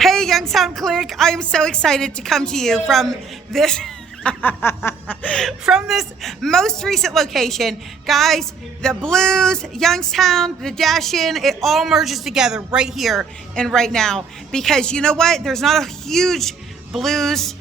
Hey, Youngstown Click! I am so excited to come to you from this from this most recent location, guys. The blues, Youngstown, the Dash In, it all merges together right here and right now. Because you know what? There's not a huge blues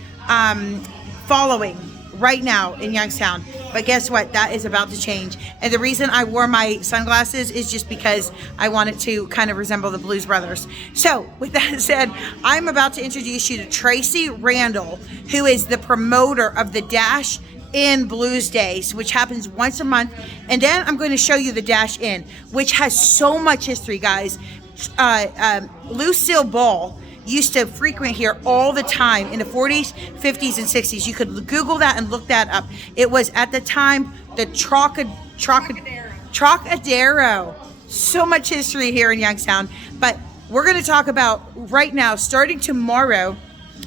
following right now in Youngstown, but guess what? That is about to change. And the reason I wore my sunglasses is just because I wanted to kind of resemble the Blues Brothers. So with that said, I'm about to introduce you to Tracy Randall, who is the promoter of the Dash In Blues Days, which happens once a month. And then I'm going to show you the Dash In, which has so much history, guys. Lucille Ball used to frequent here all the time in the 40s, 50s, and 60s. You could Google that and look that up. It was at the time the Trocadero. So much history here in Youngstown. But we're going to talk about right now, starting tomorrow,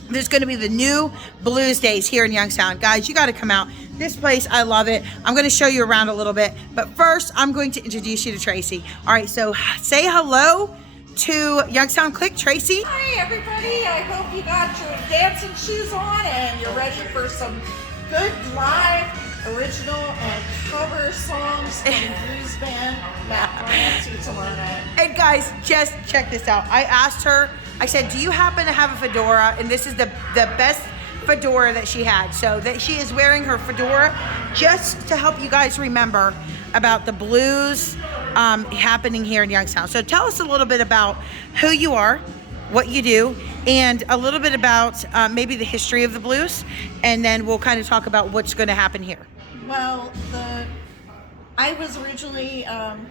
there's going to be the new Blues Days here in Youngstown. Guys, you got to come out. This place, I love it. I'm going to show you around a little bit. But first, I'm going to introduce you to Tracy. All right, so say hello to Youngstown Click, Tracy. Hi everybody, I hope you got your dancing shoes on and you're ready for some good live, original, and cover songs from the blues band Matt. See you tomorrow night. And guys, just check this out. I asked her, I said, do you happen to have a fedora? And this is the best fedora that she had. So that she is wearing her fedora just to help you guys remember about the blues happening here in Youngstown. So tell us a little bit about who you are, what you do, and a little bit about maybe the history of the blues, and then we'll kind of talk about what's going to happen here. Well, I was originally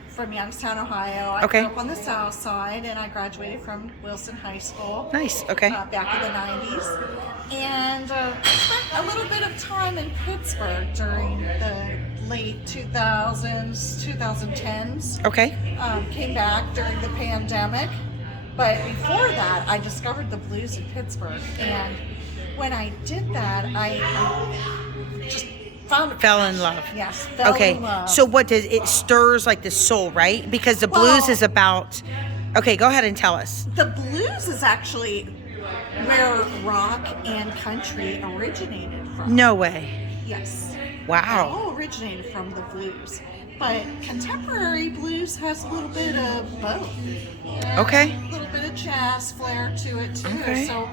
from Youngstown, Ohio. I Okay. grew up on the south side, and I graduated from Wilson High School. Nice, okay. Back in the 90s. And I spent a little bit of time in Pittsburgh during the late 2000s, 2010s. Okay. Came back during the pandemic. But before that, I discovered the blues in Pittsburgh. And when I did that, I just Fell in love. Yes, fell in love. So what does it stirs like the soul, right? Because the blues is about. Okay, go ahead and tell us. The blues is actually where rock and country originated from. No way. Yes. Wow. It all originated from the blues. But contemporary blues has a little bit of both. Okay. A little bit of jazz flair to it too. Okay. So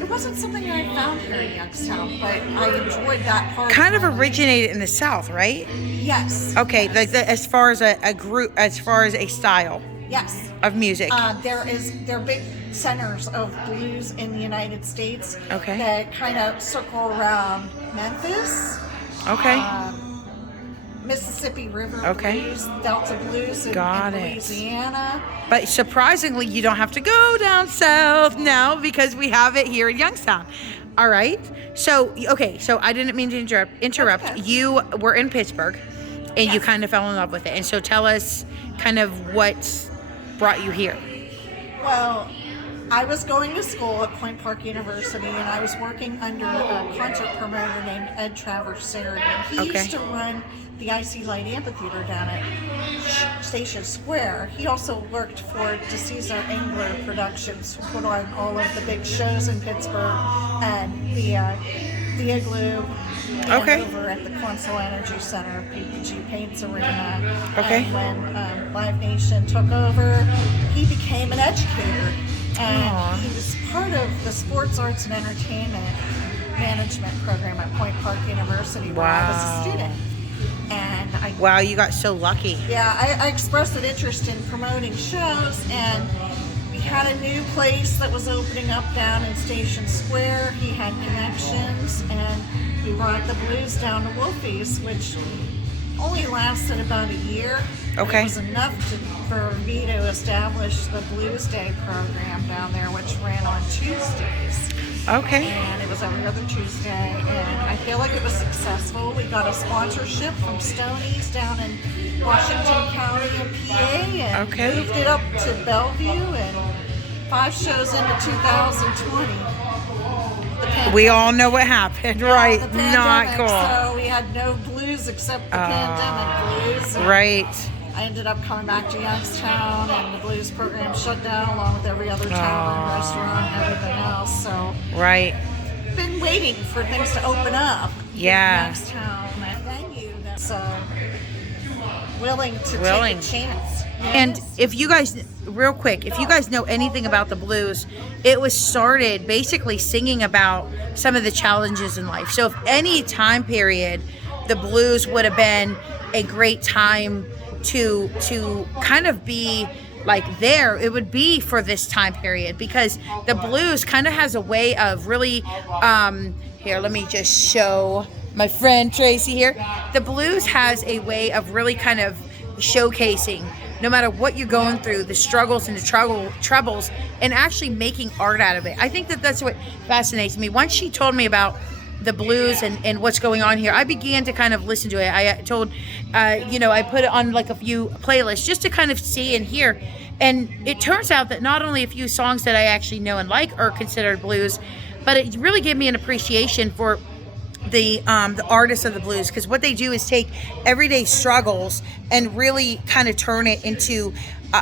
it wasn't something I found here in Youngstown, but I enjoyed that part. Kind of originated in the South, right? Yes. Okay, Yes. like as far as a group, as far as a style Yes. of music. There are big centers of blues in the United States. Okay. That kind of circle around Memphis. Okay. Mississippi River Okay. Blues, Delta Blues in Louisiana. But surprisingly, you don't have to go down south now because we have it here in Youngstown. All right. So, okay. So I didn't mean to interrupt. Okay. You were in Pittsburgh and you Yes. kind of fell in love with it. And so tell us kind of what brought you here. Well, I was going to school at Point Park University, and I was working under a concert promoter named Ed Travers Sheridan. He Okay. used to run the Icy Light Amphitheater down at Station Square. He also worked for DeCesar Engler Productions, who put on all of the big shows in Pittsburgh and the Igloo. And Okay. over at the Consol Energy Center, PPG Paints Arena. Okay. And when Live Nation took over, he became an educator. And Aw. he was part of the Sports Arts and Entertainment Management program at Point Park University where I was Wow. a student. And Wow, you got so lucky. I expressed an interest in promoting shows, and we had a new place that was opening up down in Station Square. He had connections, and we brought the blues down to Wolfie's, which only lasted about a year. Okay. It was enough for me to establish the Blues Day program down there, which ran on Tuesdays. Okay. And it was every other Tuesday, and I feel like it was successful. We got a sponsorship from Stoney's down in Washington County and PA, and Okay. moved it up to Bellevue, and 5 shows into 2020. We all know what happened, right? The Not pandemic, cool. So we had no blues except the pandemic blues. and Right. I ended up coming back to Youngstown, and the blues program shut down along with every other tavern, restaurant, and everything. Right. been waiting for things to open up. Yeah. Youngstown, a venue that's willing to Willing. take a chance. And Yes. if you guys, real quick, if you guys know anything about the blues, it was started basically singing about some of the challenges in life. So if any time period, the blues would have been a great time to kind of be like there, it would be for this time period, because the blues kind of has a way of really, here, let me just show my friend Tracy here. The blues has a way of really kind of showcasing no matter what you're going through, the struggles and the troubles, and actually making art out of it. I think that that's what fascinates me. Once she told me about the blues and what's going on here, I began to kind of listen to it. I told, I put it on like a few playlists just to kind of see and hear. And it turns out that not only a few songs that I actually know and like are considered blues, but it really gave me an appreciation for the artists of the blues, because what they do is take everyday struggles and really kind of turn it into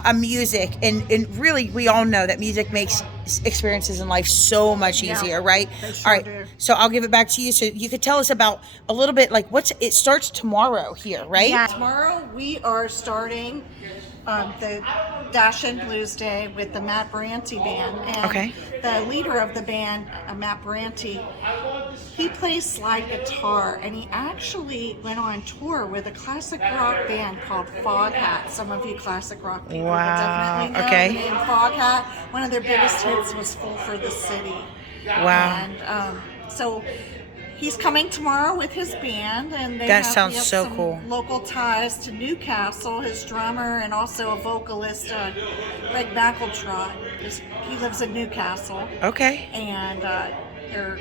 a music, and really we all know that music makes experiences in life so much easier, right? They sure All right, do. so I'll give it back to you so you could tell us about a little bit like it starts tomorrow here, right? Yeah. Tomorrow we are starting the Dash In Blues Day with the Matt Baranti Band. And Okay. the leader of the band, Matt Baranti, he plays slide guitar, and he actually went on tour with a classic rock band called Foghat. Some of you classic rock people will Wow. definitely know Okay. the name Foghat. One of their biggest hits was Full for the City. Wow. And so he's coming tomorrow with his band, and That sounds we have so some cool. local ties to Newcastle. His drummer and also a vocalist, Greg McEltrott, he lives in Newcastle. Okay. And their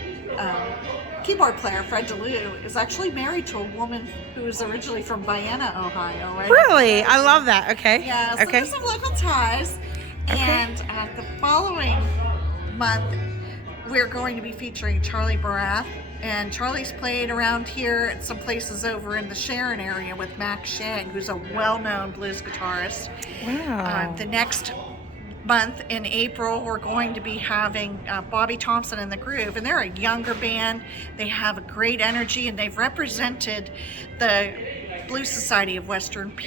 keyboard player, Fred DeLue, is actually married to a woman who is originally from Vienna, Ohio. Right? Really? I love that. Okay. Yeah, so Okay. there's some local ties. Okay. And the following month, we're going to be featuring Charlie Barath. And Charlie's played around here at some places over in the Sharon area with Max Shang, who's a well-known blues guitarist. Wow. The next month in April, we're going to be having Bobby Thompson and the Groove, and they're a younger band. They have a great energy, and they've represented the Blues Society of Western PA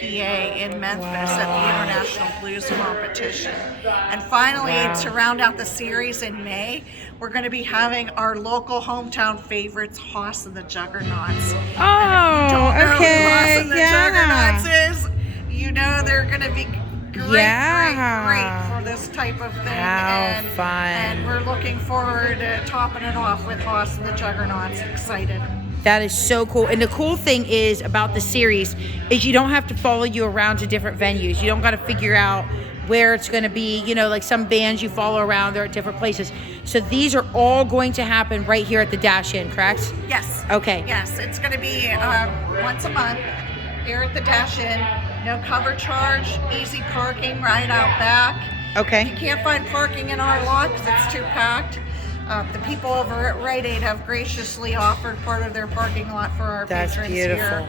in Memphis at the International Blues Competition. And finally, to round out the series in May, we're going to be having our local hometown favorites, Hoss and the Juggernauts. Oh, okay. Hoss and the Juggernauts is, they're going to be great for this type of thing. How fun. And we're looking forward to topping it off with Hoss and the Juggernauts. Excited. That is so cool. And the cool thing is about the series is you don't have to follow you around to different venues. You don't got to figure out where it's going to be. Like some bands you follow around, they're at different places. So these are all going to happen right here at the Dash In, correct? Yes. Okay. Yes, it's going to be once a month here at the Dash In. No cover charge, easy parking right out back. Okay. If you can't find parking in our lot because it's too packed, the people over at Rite Aid have graciously offered part of their parking lot for our That's patrons beautiful. here.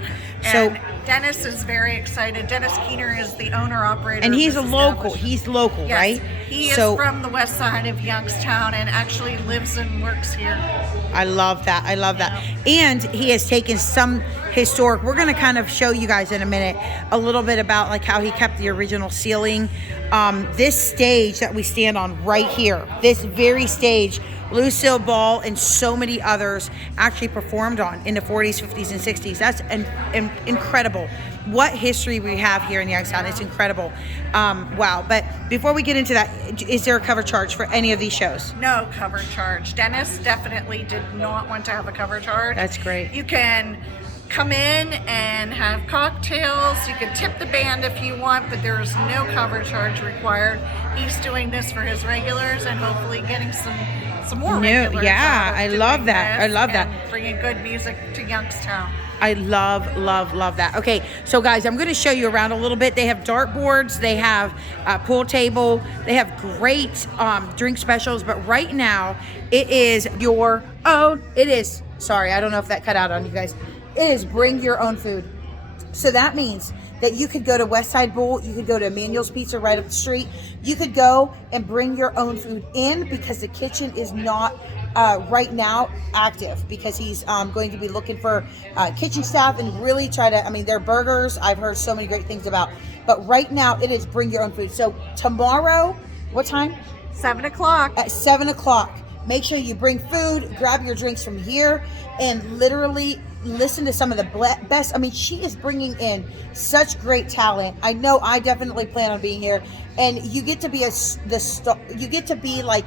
So- And Dennis is very excited. Dennis Keener is the owner-operator. And of he's this a local. establishment. He's local, Yes, right? he is So from the west side of Youngstown and actually lives and works here. I love that. I love that. And he has taken some historic. We're going to kind of show you guys in a minute a little bit about like how he kept the original ceiling. This stage that we stand on right here, this very stage, Lucille Ball and so many others actually performed on in the 40s, 50s, and 60s. That's incredible. What history we have here in Youngstown. It's incredible. Wow. But before we get into that, is there a cover charge for any of these shows? No cover charge. Dennis definitely did not want to have a cover charge. That's great. You can come in and have cocktails. You can tip the band if you want, but there is no cover charge required. He's doing this for his regulars and hopefully getting some more regulars. Yeah, out of I doing love that. this I love that. and bringing good music to Youngstown. I love that. Okay, so guys, I'm going to show you around a little bit. They have dartboards, they have a pool table, they have great drink specials, but right now it is your own. It is, sorry, I don't know if that cut out on you guys. It is bring your own food. So that means that you could go to West Side Bowl, you could go to Emmanuel's Pizza right up the street. You could go and bring your own food in because the kitchen is not right now active, because he's going to be looking for kitchen staff and really try to, I mean, their burgers, I've heard so many great things about, but right now it is bring your own food. So tomorrow, what time? 7 o'clock. At 7 o'clock. Make sure you bring food, grab your drinks from here, and literally listen to some of the best. I mean, she is bringing in such great talent. I know I definitely plan on being here, and you get to be you get to be like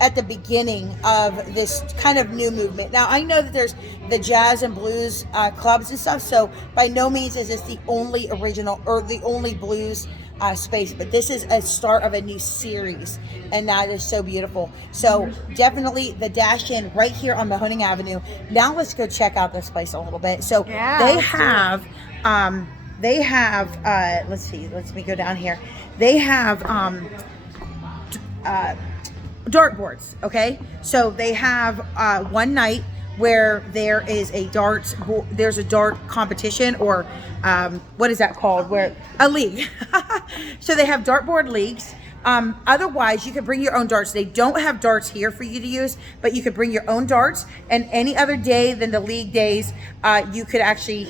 at the beginning of this kind of new movement. Now, I know that there's the jazz and blues clubs and stuff, so by no means is this the only original or the only blues space, but this is a start of a new series, and that is so beautiful. So definitely the Dash Inn right here on Mahoning Avenue. Now let's go check out this place a little bit. So yeah, they have let's see, let me go down here. They have dartboards. Okay, so they have one night where there is there's a dart competition, or what is that called? Where a league. So they have dartboard leagues. Otherwise, you could bring your own darts. They don't have darts here for you to use, but you could bring your own darts. And any other day than the league days, you could actually,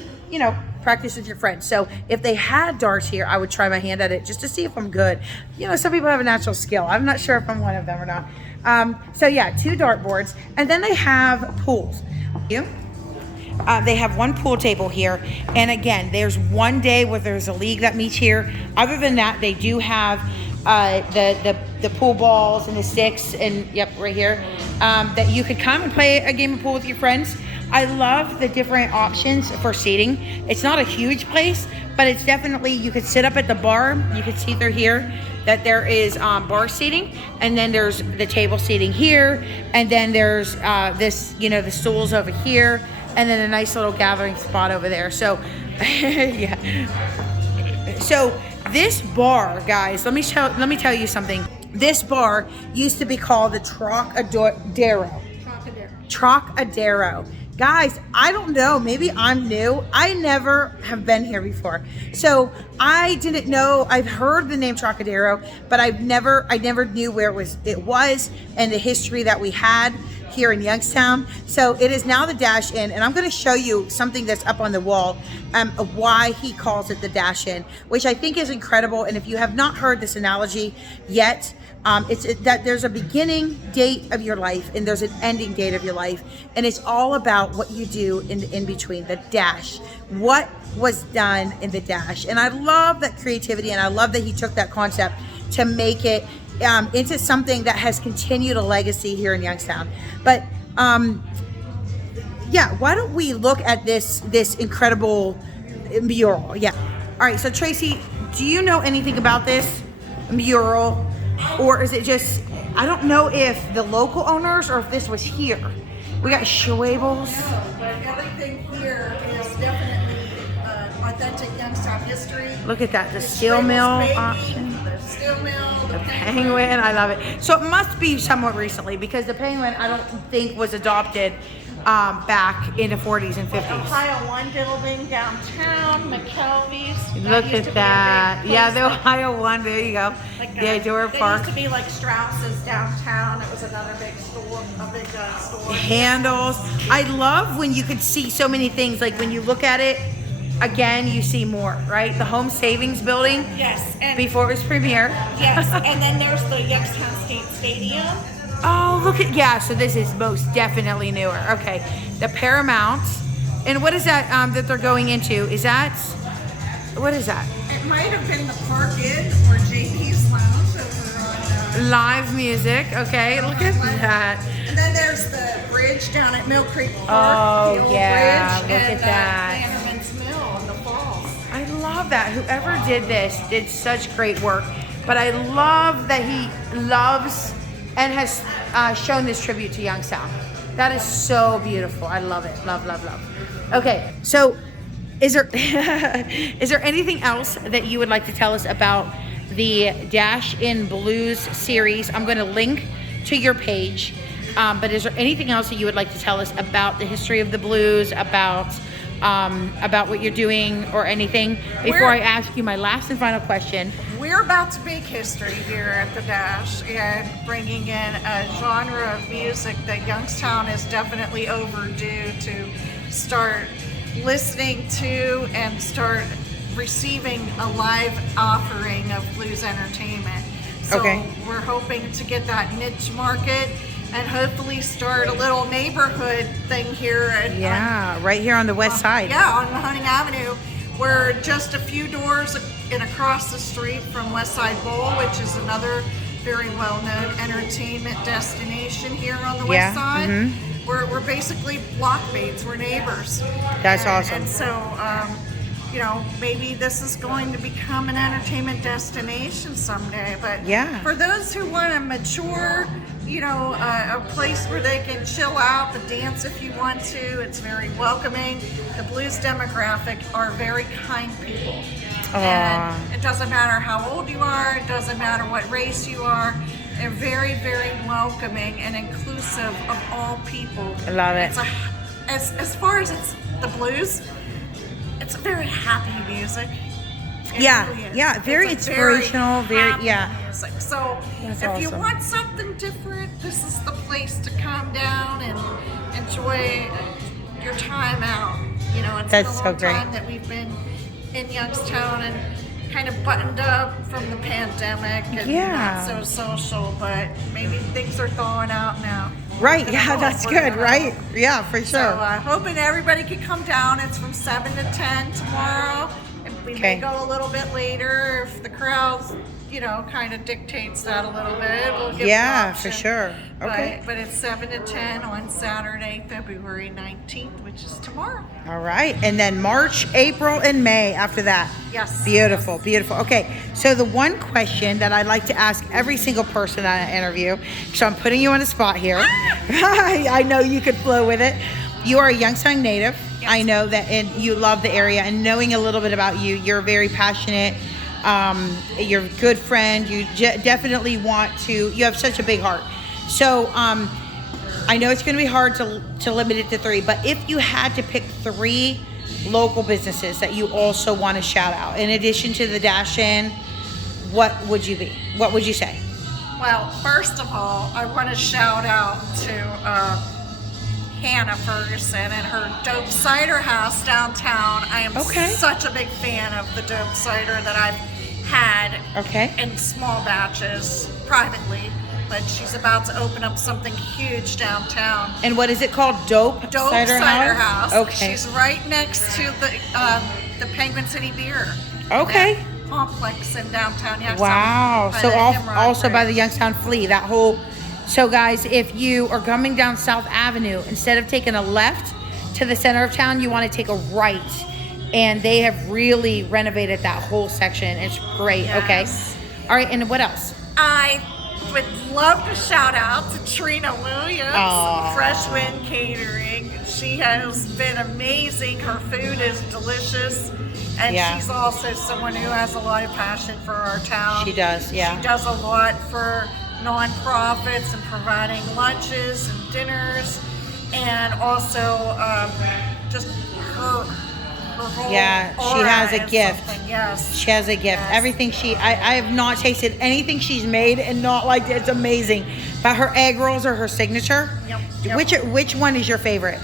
practice with your friends. So if they had darts here, I would try my hand at it just to see if I'm good. Some people have a natural skill. I'm not sure if I'm one of them or not. So yeah, 2 dartboards, and then they have pools. They have one pool table here, and again, there's one day where there's a league that meets here. Other than that, they do have the pool balls and the sticks, and yep, right here, that you could come and play a game of pool with your friends. I love the different options for seating. It's not a huge place, but it's definitely, you could sit up at the bar. You can see through here that there is bar seating, and then there's the table seating here, and then there's this, the stools over here, and then a nice little gathering spot over there. So, yeah. So this bar, guys, let me tell you something. This bar used to be called the Trocadero. Guys, I don't know, maybe I'm new. I never have been here before. So I didn't know, I've heard the name Trocadero, but I never knew where it was and the history that we had here in Youngstown. So it is now the Dash Inn, and I'm gonna show you something that's up on the wall of why he calls it the Dash Inn, which I think is incredible. And if you have not heard this analogy yet, it's that there's a beginning date of your life and there's an ending date of your life, and it's all about what you do in between, the dash, what was done in the dash. And I love that creativity, and I love that he took that concept to make it into something that has continued a legacy here in Youngstown. But yeah, why don't we look at this incredible mural? Yeah. All right, so Tracy, do you know anything about this mural? Or is it just, I don't know if the local owners or if this was here. We got Schwabels. No, but everything here is definitely authentic Youngstown history. Look at that, the steel mill option. The steel mill, The penguin, I love it. So it must be somewhat recently, because the penguin, I don't think, was adopted back in the 40s and 50s. Ohio 1 building downtown, McKelvey's. Look at that. Yeah, the Ohio 1, there you go. Like the Idora it Park. used to be like Strauss's downtown. It was another big store, store. Handles. I love when you could see so many things. Like when you look at it, again, you see more, right? The Home Savings Building. Yes. And before it was premiere. Yes, and then there's the Youngstown State Stadium. Oh, look at, yeah, so this is most definitely newer. Okay, the Paramount. And what is that that they're going into? Is that, what is that? It might have been the Park Inn or JP's Lounge over on Live music, okay, look at that. And then there's the bridge down at Mill Creek Park. Oh, the old yeah, bridge, look and at that. Bannerman's Mill in the falls. I love that. Whoever did this did such great work. But I love that he loves and has shown this tribute to Youngstown. That is so beautiful. I love it. Love, love, love. Okay, so is there is there anything else that you would like to tell us about the Dash Inn Blues series? I'm going to link to your page. But is there anything else that you would like to tell us about the history of the blues, about about what you're doing or anything before I ask you my last and final question? We're about to make history here at the Dash and bringing in a genre of music that Youngstown is definitely overdue to start listening to and start receiving a live offering of blues entertainment. So we're hoping to get that niche market and hopefully start a little neighborhood thing here. Right here on the west side. Yeah, on Mahoning Avenue. We're just a few doors and across the street from West Side Bowl, which is another very well-known entertainment destination here on the west side. We're basically block mates. We're neighbors. That's awesome. And so, you know, maybe this is going to become an entertainment destination someday. But for those who want a mature, you know, a place where they can chill out, the dance if you want to, it's very welcoming. The blues demographic are very kind people. And it doesn't matter how old you are, it doesn't matter what race you are. They're very, very welcoming and inclusive of all people. I love it. It's as far as it's the blues, it's a very happy music. It very inspirational, very music. So if you want something different, this is the place to come down and enjoy your time out. You know, it's been a long time that we've been in Youngstown and kind of buttoned up from the pandemic and not so social, but maybe things are thawing out now. Right, that's good, right? Yeah, for sure. So hoping everybody can come down. It's from 7 to 10 tomorrow. We may go a little bit later if the crowds, you know, kind of dictates that a little bit. We'll give an option. For sure. Okay. But it's 7 to 10 on Saturday, February 19th, which is tomorrow. All right. And then March, April, and May after that. Yes. Beautiful, beautiful. Okay. So the one question that I'd like to ask every single person that I interview, so I'm putting you on the spot here. I know you could flow with it. You are a Youngstown native. Yes. I know that, and you love the area. And knowing a little bit about you, you're very passionate. You're a good friend. You definitely want to. You have such a big heart. So I know it's going to be hard to limit it to 3. But if you had to pick 3 local businesses that you also want to shout out, in addition to the Dash In, what would you be? What would you say? Well, first of all, I want to shout out to Hannah Ferguson and her Dope Cider House downtown. I am such a big fan of the Dope Cider that I've had in small batches privately, but she's about to open up something huge downtown. And what is it called? Dope Cider House. Okay. She's right next to the Penguin City Beer. Okay. Complex in downtown Youngstown. Wow. So also by the Youngstown Flea, that whole. So guys, if you are coming down South Avenue, instead of taking a left to the center of town, you want to take a right. And they have really renovated that whole section. It's great. Yes. Okay. All right. And what else? I would love to shout out to Trina Williams, Fresh Wind Catering. She has been amazing. Her food is delicious. And she's also someone who has a lot of passion for our town. She does, She does a lot for nonprofits and providing lunches and dinners, and also just her whole she has a gift. Yes, she has a gift. Everything I have not tasted anything she's made and not liked it. It's amazing. But her egg rolls are her signature. Yep. Which one is your favorite?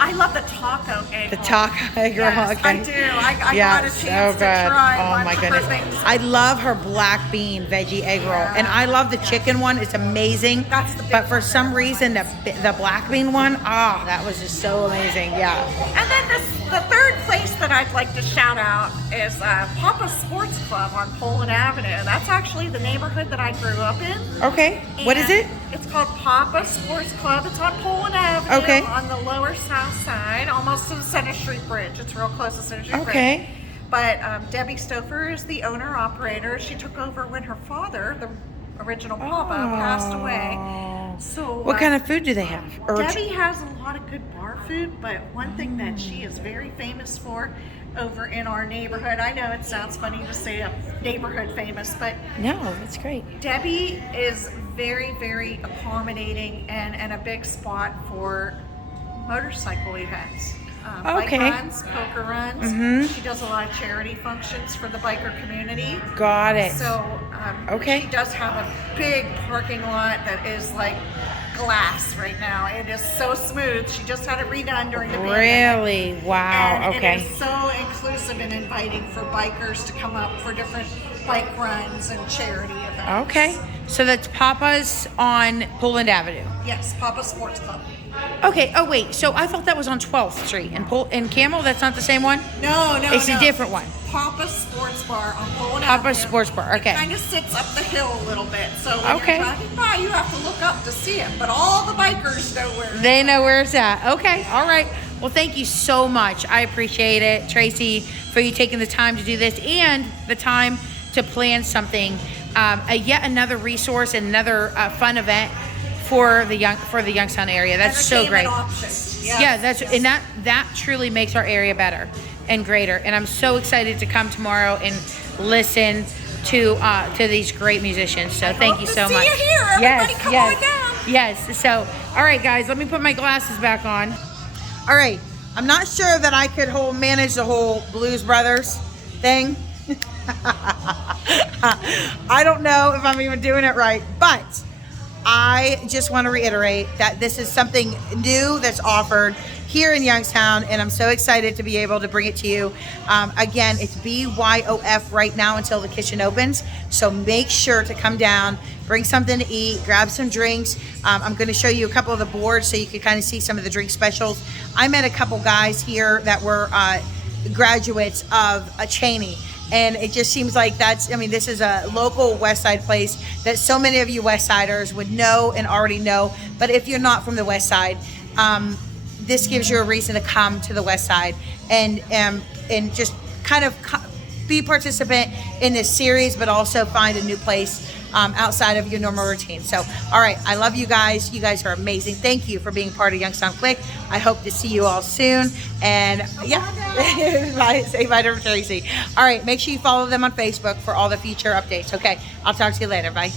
I love the taco egg roll. The taco egg roll. Yes, I do. I got a chance to try Oh my goodness. I love her black bean veggie egg roll. And I love the chicken one. It's amazing. That's the big But for some reason, the black bean one, that was just so amazing. Yeah. And then the third place that I'd like to shout out is Papa's Sports Club on Poland Avenue. That's actually the neighborhood that I grew up in. Okay. What is it? It's called Papa's Sports Club. It's on Poland Avenue on the lower south side, almost to the Center Street Bridge. It's real close to Center Street Bridge. But Debbie Stouffer is the owner-operator. She took over when her father, the original Papa, passed away. So what kind of food do they have? Debbie has a lot of good bar food, but one thing that she is very famous for over in our neighborhood, I know it sounds funny to say a neighborhood famous, but no, that's great. Debbie is very, very accommodating and a big spot for motorcycle events. bike Okay. runs, poker runs. She does a lot of charity functions for the biker community. Got it. So Okay. she does have a big parking lot that is like glass right now. It is so smooth. She just had it redone during the pandemic. Really? Wow. And Okay. it is so inclusive and inviting for bikers to come up for different bike runs and charity events. Okay. So that's Papa's on Poland Avenue. Yes, Papa Sports Club. Okay. Oh wait. So I thought that was on 12th Street in Camel. That's not the same one. No, It's a different one. Papa Sports Bar on Poland Papa's Avenue. Sports Bar. Okay. It kind of sits up the hill a little bit, so when Okay. you're driving by, you have to look up to see it. But all the bikers know where. They know where it's at. Okay. All right. Well, thank you so much. I appreciate it, Tracy, for you taking the time to do this and the time to plan something, yet another resource and another fun event for the Youngstown area. That's so great. Options. Yeah, and that truly makes our area better and greater. And I'm so excited to come tomorrow and listen to these great musicians. So thank you so much. See you here. Everybody come on down. Yes. So, all right, guys, let me put my glasses back on. All right. I'm not sure that I could manage the whole Blues Brothers thing. I don't know if I'm even doing it right, but I just want to reiterate that this is something new that's offered here in Youngstown, and I'm so excited to be able to bring it to you. Again, it's BYOF right now until the kitchen opens, so make sure to come down, bring something to eat, grab some drinks. I'm going to show you a couple of the boards so you can kind of see some of the drink specials. I met a couple guys here that were graduates of a Cheney. And it just seems like this is a local West Side place that so many of you West Siders would know and already know. But if you're not from the West Side, this gives you a reason to come to the West Side and just kind of be a participant in this series, but also find a new place outside of your normal routine. So, all right, I love you guys. You guys are amazing. Thank you for being part of Youngstown Click. I hope to see you all soon. And yeah, bye. Say bye to Tracy. All right, make sure you follow them on Facebook for all the future updates. Okay, I'll talk to you later. Bye.